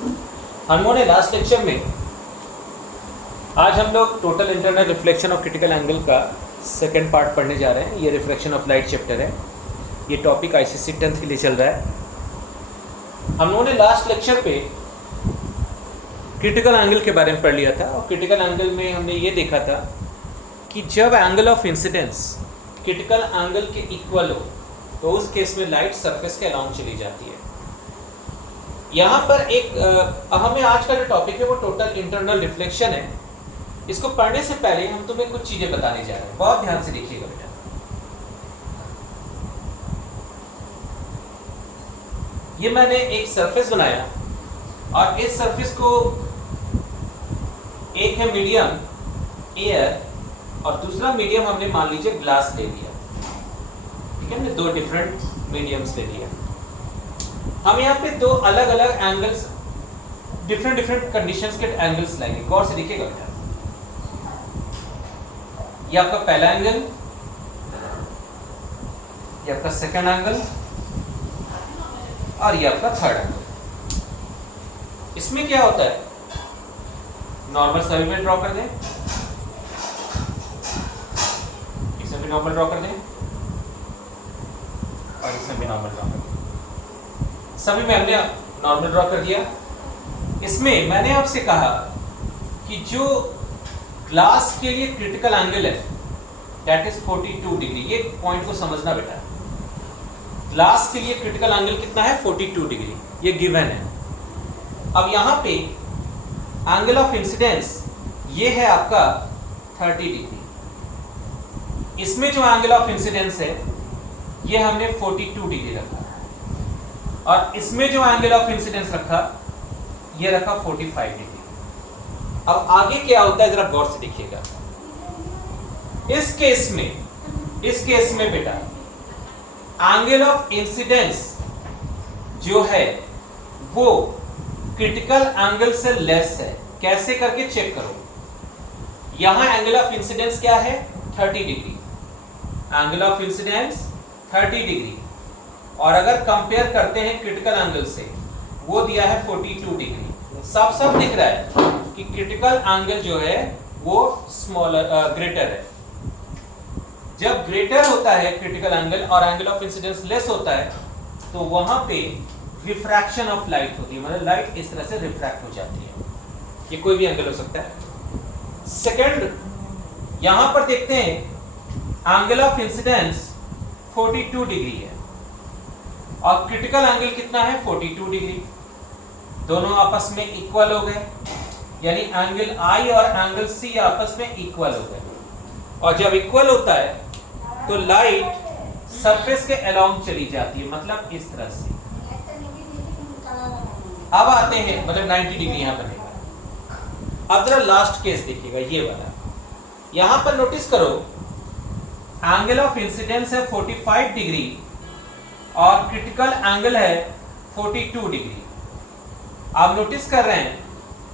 हम लोगों ने लास्ट लेक्चर में आज हम लोग total internal reflection of critical angle का सेकंड पार्ट पढ़ने जा रहे हैं। ये रिफ्लेक्शन ऑफ लाइट चैप्टर है। ये टॉपिक आईसीएसई 10th के लिए चल रहा है। हम लोगों ने लास्ट लेक्चर पे क्रिटिकल एंगल के बारे में पढ़ लिया था और क्रिटिकल एंगल में हमने ये देखा था कि जब angle of incidence critical angle के इक्वल हो तो उस केस में लाइट सरफेस के अलाउंग चली जाती है। यहाँ पर एक हमें आज का जो टॉपिक है वो टोटल इंटरनल रिफ्लेक्शन है। इसको पढ़ने से पहले हम तुम्हें कुछ चीजें बताने जा रहे हैं, बहुत ध्यान से देखिएगा बेटा। ये मैंने एक सरफेस बनाया और इस सरफेस को एक है मीडियम एयर और दूसरा मीडियम हमने मान लीजिए ग्लास ले लिया। ठीक है, हमने दो डिफरेंट मीडियम्स ले लिया। हम यहाँ पे दो अलग अलग एंगल्स डिफरेंट कंडीशंस के एंगल्स लाएंगे। गौर से देखिएगा बेटा, ये आपका पहला एंगल, ये आपका सेकंड एंगल और ये आपका थर्ड एंगल। इसमें क्या होता है, नॉर्मल सभी में ड्रॉ कर दें, इसमें भी नॉर्मल ड्रॉ कर दें और इसमें भी नॉर्मल ड्रॉ कर दें। सभी में हमने नॉर्मल ड्रॉ कर दिया। इसमें मैंने आपसे कहा कि जो ग्लास के लिए क्रिटिकल एंगल है दैट इज 42 डिग्री। ये पॉइंट को समझना बेटा, ग्लास के लिए क्रिटिकल एंगल कितना है, 42 डिग्री, ये गिवन है। अब यहाँ पे एंगल ऑफ इंसिडेंस ये है आपका 30 डिग्री। इसमें जो एंगल ऑफ इंसिडेंस है ये हमने 42 डिग्री रखा और इसमें जो एंगल ऑफ इंसिडेंस रखा ये रखा 45 डिग्री। अब आगे क्या होता है जरा गौर से देखिएगा। इस केस में बेटा एंगल ऑफ इंसिडेंस जो है वो क्रिटिकल एंगल से लेस है। कैसे करके चेक करो, यहां एंगल ऑफ इंसिडेंस क्या है, 30 degree. Angle of incidence 30 degree और अगर कंपेयर करते हैं क्रिटिकल एंगल से वो दिया है 42 डिग्री। सब दिख रहा है कि क्रिटिकल एंगल जो है वो ग्रेटर है। जब ग्रेटर होता है क्रिटिकल एंगल और एंगल ऑफ इंसिडेंस लेस होता है तो वहां पे रिफ्रैक्शन ऑफ लाइट होती है, मतलब लाइट इस तरह से रिफ्रैक्ट हो जाती है। ये कोई भी एंगल हो सकता है। सेकंड यहां पर देखते हैं एंगल ऑफ इंसिडेंस 42 डिग्री है और क्रिटिकल एंगल कितना है, 42 डिग्री। दोनों आपस में इक्वल हो गए, यानी एंगल I और एंगल C आपस में इक्वल हो गए। और जब इक्वल होता है तो लाइट सरफेस के अलोंग चली जाती है, मतलब इस तरह से। अब आते हैं, मतलब 90 डिग्री यहां बनेगा। अब जरा लास्ट केस देखिएगा, ये वाला। यहां पर नोटिस करो एंगल ऑफ इंसिडेंस है 45 डिग्री और क्रिटिकल एंगल है 42 डिग्री। आप नोटिस कर रहे हैं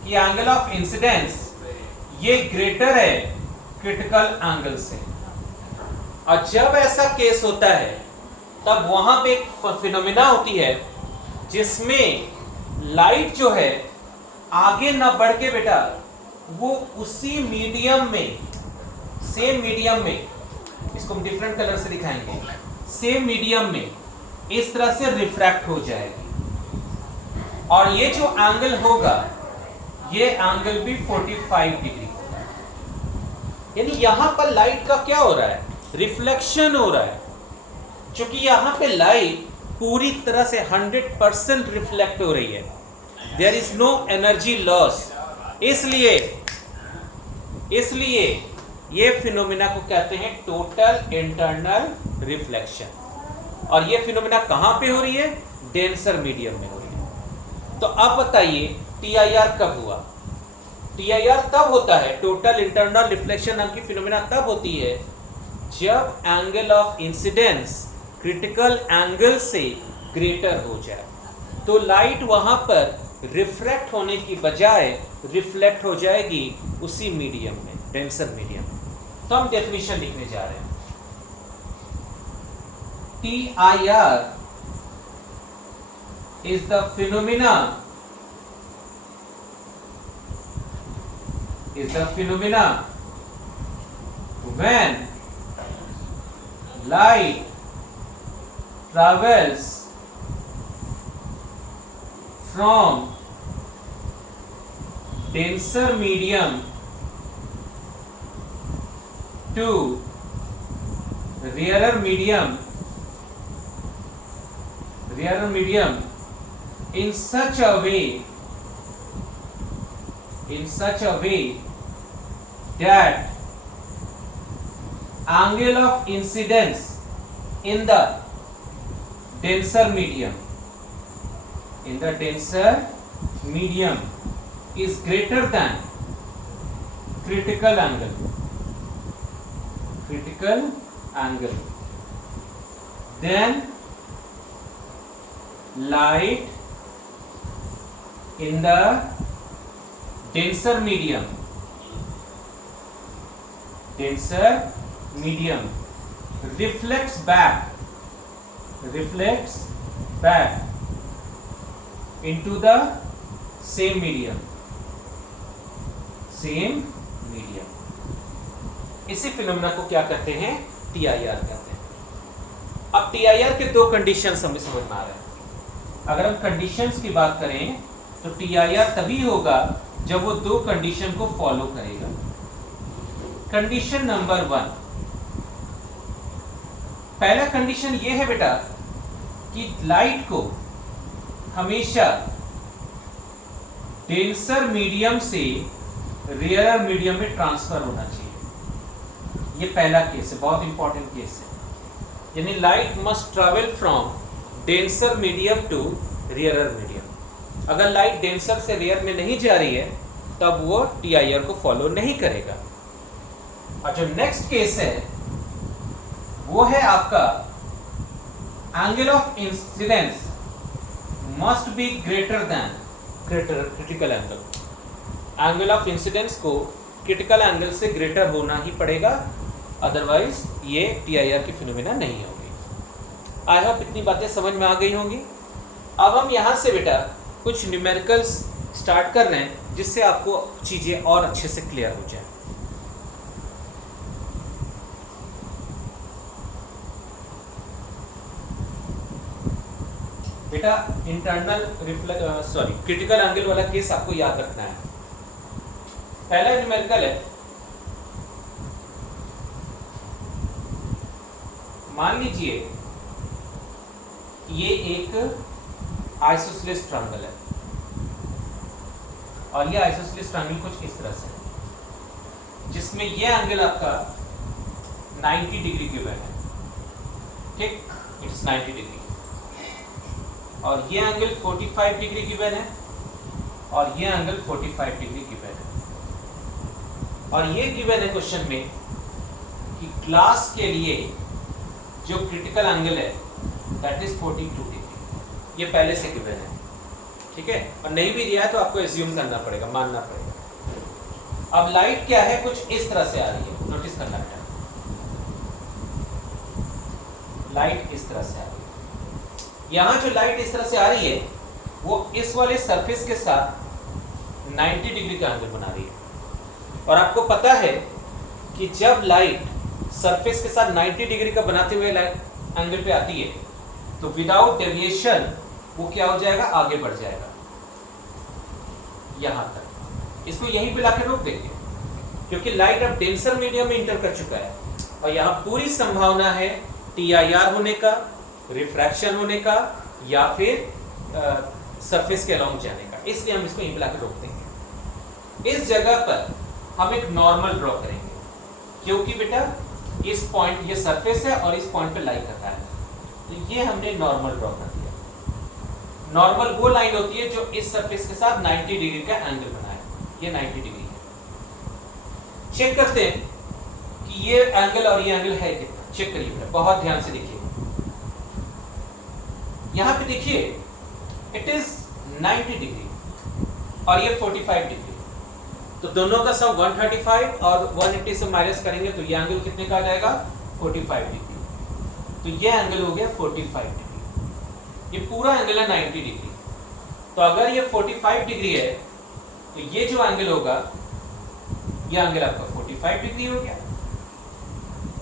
कि एंगल ऑफ इंसिडेंस ये ग्रेटर है क्रिटिकल एंगल से। और जब ऐसा केस होता है तब वहां पे एक फिनोमिना होती है जिसमें लाइट जो है आगे ना बढ़ के बेटा वो उसी मीडियम में, सेम मीडियम में, इसको हम डिफरेंट कलर से दिखाएंगे, सेम मीडियम में इस तरह से रिफ्रैक्ट हो जाएगी। और ये जो एंगल होगा ये एंगल भी 45 डिग्री होगा। यानी यहां पर लाइट का क्या हो रहा है, रिफ्लेक्शन हो रहा है। क्योंकि यहां पे लाइट पूरी तरह से 100% रिफ्लेक्ट हो रही है, there is no energy loss. इसलिए ये फिनोमिना को कहते हैं टोटल इंटरनल रिफ्लेक्शन। और ये फिनोमिना कहां पे हो रही है, डेंसर मीडियम में हो रही है। तो अब बताइए TIR कब हुआ। TIR तब होता है, टोटल इंटरनल रिफ्लेक्शन नाम की फिनोमिना तब होती है जब angle of incidence critical angle से ग्रेटर हो जाए। तो लाइट वहां पर रिफ्रैक्ट होने की बजाय रिफ्लेक्ट हो जाएगी उसी मीडियम में, डेंसर मीडियम में। तो हम डेफिनेशन लिखने जा रहे हैं। TIR is the phenomena is the phenomena when light travels from denser medium to rarer medium in such a way that angle of incidence in the denser medium is greater than critical angle, then light in the denser medium reflects back into the same medium. इसी phenomena को क्या कहते हैं? TIR कहते हैं। अब TIR के दो कंडीशंस हमें समझ में आ रहे हैं। अगर हम कंडीशंस की बात करें तो TIR तभी होगा जब वो दो कंडीशन को फॉलो करेगा। कंडीशन नंबर 1, पहला कंडीशन ये है बेटा कि लाइट को हमेशा डेंसर मीडियम से रेयर मीडियम में ट्रांसफर होना चाहिए। ये पहला केस है, बहुत इंपॉर्टेंट केस है। यानी light must travel from denser medium to rare medium. अगर लाइट डेंसर से रेयर में नहीं जा रही है तब वो TIR को फॉलो नहीं करेगा। और जो नेक्स्ट केस है वो है आपका angle of incidence must be greater than critical angle. Angle of incidence को क्रिटिकल एंगल से ग्रेटर होना ही पड़ेगा, अदरवाइज ये TIR की फिनोमेना नहीं होगी। आई होप इतनी बातें समझ में आ गई होंगी। अब हम यहाँ से बेटा कुछ न्यूमेरिकल्स स्टार्ट कर रहे हैं जिससे आपको चीज़ें और अच्छे से क्लियर हो जाए। बेटा क्रिटिकल एंगल वाला केस आपको याद रखना है। पहला न्यूमेरिकल है, मान लीजिए ये एक आइसोसेलेस ट्रायंगल है और ये आइसोसेलेस ट्रायंगल कुछ इस तरह से है जिसमें ये एंगल आपका 90 डिग्री गिवन है, ठीक, इट्स 90 डिग्री, और ये एंगल 45 डिग्री गिवन है और ये एंगल 45 डिग्री गिवन है। और ये गिवन है क्वेश्चन में कि ग्लास के लिए जो क्रिटिकल एंगल है दैट इज 42 डिग्री। ये पहले से गिवन है, ठीक है, और नहीं भी दिया है तो आपको एज्यूम करना पड़ेगा, मानना पड़ेगा। अब लाइट क्या है, कुछ इस तरह से आ रही है, नोटिस करना बेटा, लाइट इस तरह से आ रही है। यहाँ जो लाइट इस तरह से आ रही है वो इस वाले सरफेस के साथ 90 डिग्री का एंगल बना रही है। और आपको पता है कि जब लाइट सरफेस के साथ 90 डिग्री का बनाते हुए एंगल पे आती है तो विदाउट डेविएशन वो क्या हो जाएगा, आगे बढ़ जाएगा यहाँ तक। इसको यहीं पे लाके रोक देंगे क्योंकि लाइट अब डेंसर मीडियम में इंटर कर चुका है और यहाँ पूरी संभावना है TIR होने का, रिफ्रैक्शन होने का, या फिर सरफेस के अलोंग जाने का। इसलिए हम इसको यहीं पे लाके रोक देंगे। इस जगह पर हम एक नॉर्मल ड्रॉ करेंगे क्योंकि बेटा इस पॉइंट, ये सरफेस है और इस पॉइंट पे लाइट आता है, तो ये हमने नॉर्मल ड्रॉ कर दिया। नॉर्मल वो लाइन होती है जो इस सरफेस के साथ 90 डिग्री का एंगल बनाए, ये 90 डिग्री है। चेक करते हैं कि ये एंगल और ये एंगल है कितना। चेक करिए बेटा, बहुत ध्यान से देखिए। यहाँ पे देखिए इट इज 90 डिग्री और ये 45 डिग्री, तो दोनों का सम 135 और 180 से माइनस करेंगे तो ये एंगल कितने का आ जाएगा, 45 डिग्री। तो ये एंगल हो गया 45 डिग्री। ये पूरा एंगल है 90 डिग्री। तो अगर ये 45 डिग्री है तो ये जो एंगल होगा ये एंगल आपका 45 डिग्री हो गया।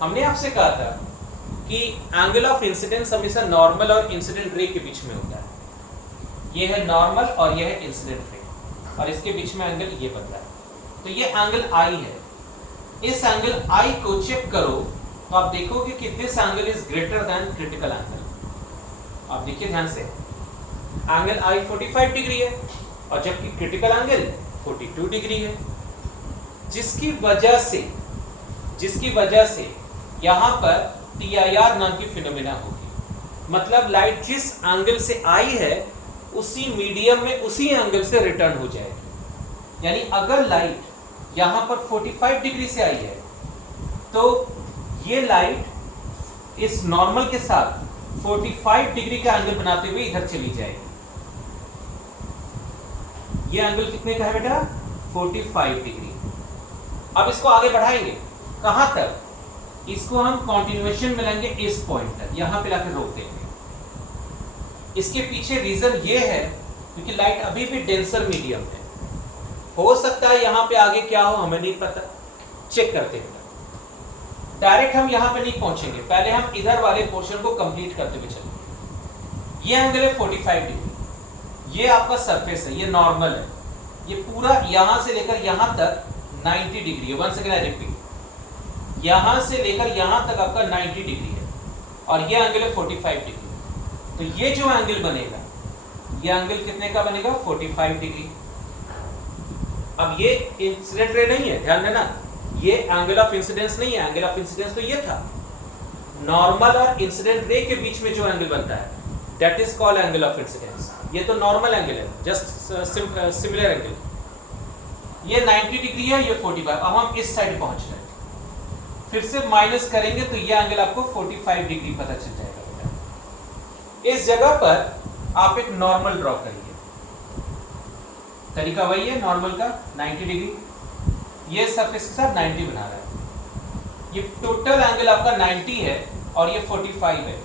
हमने आपसे कहा था कि एंगल ऑफ इंसिडेंस हमेशा नॉर्मल और इंसिडेंट रे के बीच में होता है। ये है नॉर्मल और ये है इंसिडेंट रे, और इसके बीच में एंगल ये बनता है। तो ये एंगल आई है। इस एंगल आई को चेक करो तो आप देखोगे कि this angle is greater than critical angle. आप देखिए ध्यान से, एंगल आई 45 डिग्री है और जबकि क्रिटिकल एंगल 42 डिग्री है, जिसकी वजह से यहां पर TIR नाम की फिनोमेना होगी। मतलब लाइट जिस एंगल से आई है उसी मीडियम में उसी एंगल से रिटर्न हो जाएगी। यानी अगर लाइट यहां पर 45 डिग्री से आई है तो ये लाइट इस नॉर्मल के साथ 45 डिग्री का एंगल बनाते हुए इधर चली जाएगी। ये एंगल कितने का है बेटा? 45 डिग्री। अब इसको आगे बढ़ाएंगे, कहां तक? इसको हम कंटिन्यूएशन मिलेंगे इस पॉइंट तक, यहां पे लाकर रोक देंगे। इसके पीछे रीजन ये है क्योंकि लाइट अभी भी डेंसर मीडियम है। हो सकता है यहां पे आगे क्या हो हमें नहीं पता, चेक करते हैं। डायरेक्ट हम यहां पे नहीं पहुंचेंगे, पहले हम इधर वाले पोर्शन को कंप्लीट करते हुए चलेंगे। ये एंगल है 45 डिग्री, ये आपका सरफेस है, ये नॉर्मल है, ये पूरा यहां से लेकर यहां तक 90 डिग्री है। वंस अगेन आई रिपीट, यहां से लेकर यहां तक आपका 90 डिग्री है और ये एंगल है 45 डिग्री। तो ये जो एंगल बनेगा, ये एंगल कितने का बनेगा? 45 डिग्री। अब ये इंसिडेंट रे नहीं है, ध्यान देना, ये एंगल ऑफ इंसिडेंस नहीं है। एंगल ऑफ इंसिडेंस तो ये था। नॉर्मल और इंसिडेंट रे के बीच में जो एंगल बनता है that is called angle of incidence. ये तो नॉर्मल एंगल है, जस्ट सिमिलर एंगल। ये 90 डिग्री है, ये 45। अब हम इस साइड पहुंच रहे हैं, फिर से माइनस करेंगे तो ये एंगल आपको 45 डिग्री पता चल जाएगा। इस जगह पर आप एक नॉर्मल ड्रॉ करिए। तरीका वही है नॉर्मल का, 90 डिग्री। ये सरफेस के साथ 90 बना रहा है। ये टोटल एंगल आपका 90 है और ये 45 है,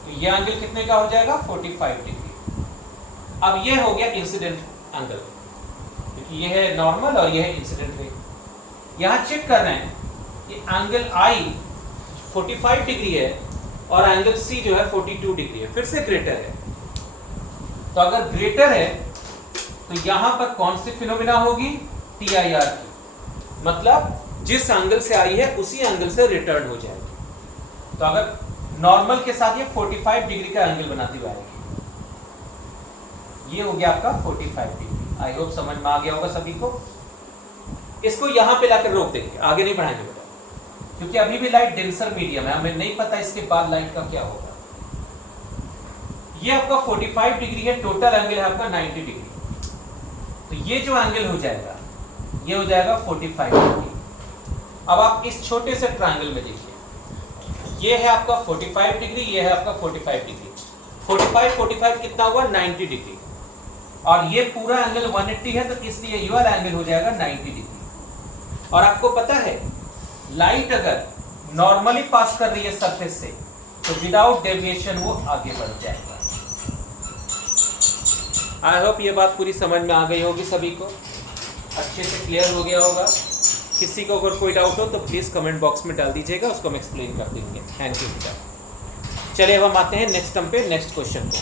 तो ये एंगल कितने का हो जाएगा? 45 डिग्री। अब ये हो गया इंसिडेंट एंगल, क्योंकि ये है नॉर्मल और ये है इंसिडेंट रे। यहां चेक कर रहे हैं कि एंगल आई 45 डिग्री है और एंगल सी जो है 42 डिग्री है, फिर से ग्रेटर है। तो अगर ग्रेटर है तो यहां पर कौन सी फिनोमिना होगी? TIR की। मतलब जिस एंगल से आई है उसी एंगल से रिटर्न हो जाएगी। तो अगर नॉर्मल के साथ ये 45 डिग्री का एंगल बनाती हुई आएगी। ये हो गया आपका 45 डिग्री। आई होप समझ में आ गया होगा सभी को। इसको यहां पे लाकर रोक देंगे, आगे नहीं बढ़ाएंगे बेटा, क्योंकि अभी भी लाइट डेंसर मीडियम है, हमें नहीं पता इसके बाद लाइट का क्या होगा। ये आपका 45 डिग्री है, टोटल एंगल है आपका 90 डिग्री। तो ये जो एंगल हो जाएगा ये हो जाएगा 45 डिग्री। अब आप इस छोटे से ट्रायंगल में देखिए, ये है आपका 45 डिग्री, ये है आपका 45 डिग्री। 45 कितना हुआ? 90 डिग्री। और ये पूरा एंगल 180 है, तो इसलिए ये वाला एंगल हो जाएगा 90 डिग्री। और आपको पता है लाइट अगर नॉर्मली पास कर रही है सरफेस से तो विदाउट डेविएशन वो आगे बढ़ जाएगा। आई होप ये बात पूरी समझ में आ गई होगी सभी को, अच्छे से क्लियर हो गया होगा। किसी को अगर कोई डाउट हो तो प्लीज़ कमेंट बॉक्स में डाल दीजिएगा, उसको हम एक्सप्लेन कर देंगे। थैंक यू बेटा। चलिए अब हम आते हैं नेक्स्ट टर्म पे, नेक्स्ट क्वेश्चन को।